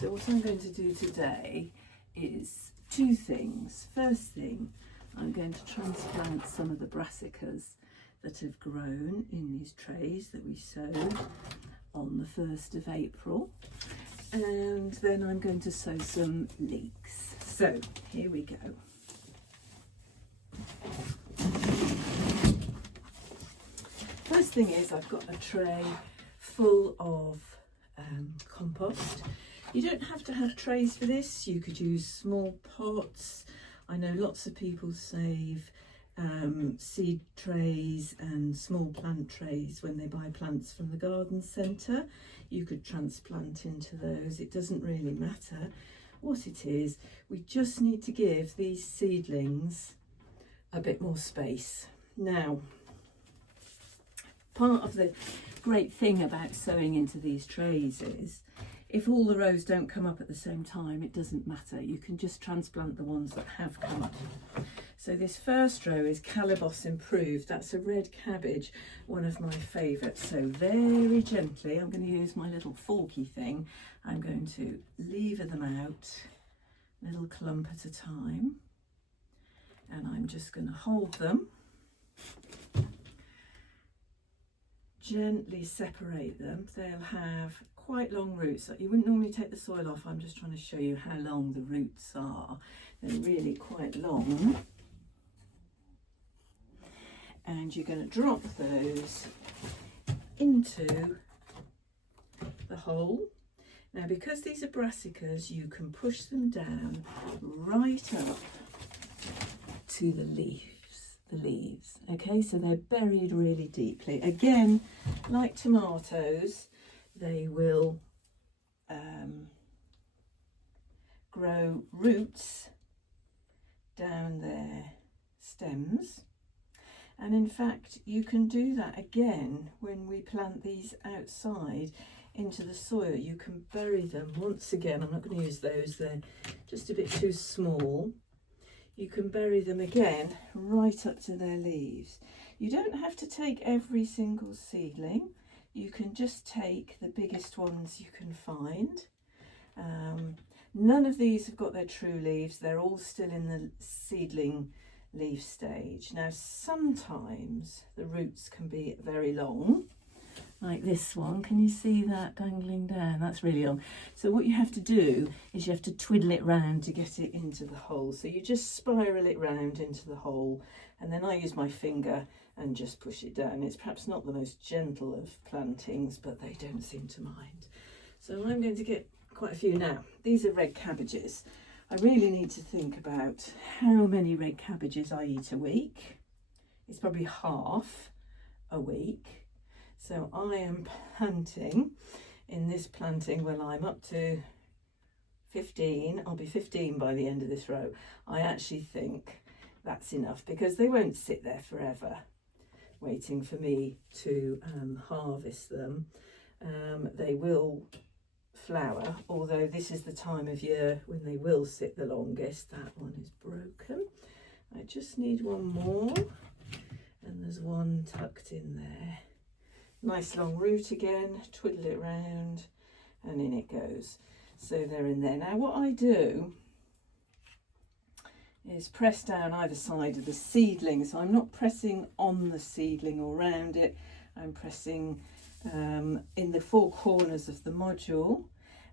So what I'm going to do today is two things. First thing, I'm going to transplant some of the brassicas that have grown in these trays that we sowed on the 1st of April. And then I'm going to sow some leeks. So here we go. First thing is I've got a tray full of compost. You don't have to have trays for this. You could use small pots. I know lots of people save seed trays and small plant trays when they buy plants from the garden centre. You could transplant into those. It doesn't really matter what it is. We just need to give these seedlings a bit more space. Now, part of the great thing about sowing into these trays is if all the rows don't come up at the same time, it doesn't matter. You can just transplant the ones that have come up. So this first row is Calibos Improved. That's a red cabbage, one of my favourites. So very gently, I'm going to use my little forky thing. I'm going to lever them out, little clump at a time. And I'm just going to hold them. Gently separate them. They'll have quite long roots. You wouldn't normally take the soil off. I'm just trying to show you how long the roots are. They're really quite long. And you're going to drop those into the hole. Now, because these are brassicas, you can push them down right up to the leaves. Okay, so they're buried really deeply. Again, like tomatoes, they will grow roots down their stems. And in fact, you can do that again when we plant these outside into the soil. You can bury them once again. I'm not going to use those, they're just a bit too small. You can bury them again right up to their leaves. You don't have to take every single seedling. You can just take the biggest ones you can find. None of these have got their true leaves. They're all still in the seedling leaf stage. Now, sometimes the roots can be very long, like this one. Can you see that dangling down? That's really long. So what you have to do is you have to twiddle it round to get it into the hole. So you just spiral it round into the hole, and then I use my finger and just push it down. It's perhaps not the most gentle of plantings, but they don't seem to mind. So I'm going to get quite a few now. These are red cabbages. I really need to think about how many red cabbages I eat a week. It's probably half a week. So I am planting in this planting, well, I'm up to 15. I'll be 15 by the end of this row. I actually think that's enough because they won't sit there forever waiting for me to harvest them. They will flower, although this is the time of year when they will sit the longest. That one is broken. I just need one more, and there's one tucked in there. Nice long root again, twiddle it round, and in it goes. So they're in there. Now what I do is press down either side of the seedling. So I'm not pressing on the seedling or round it. I'm pressing in the four corners of the module.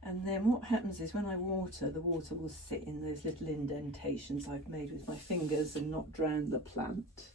And then what happens is when I water, the water will sit in those little indentations I've made with my fingers and not drown the plant.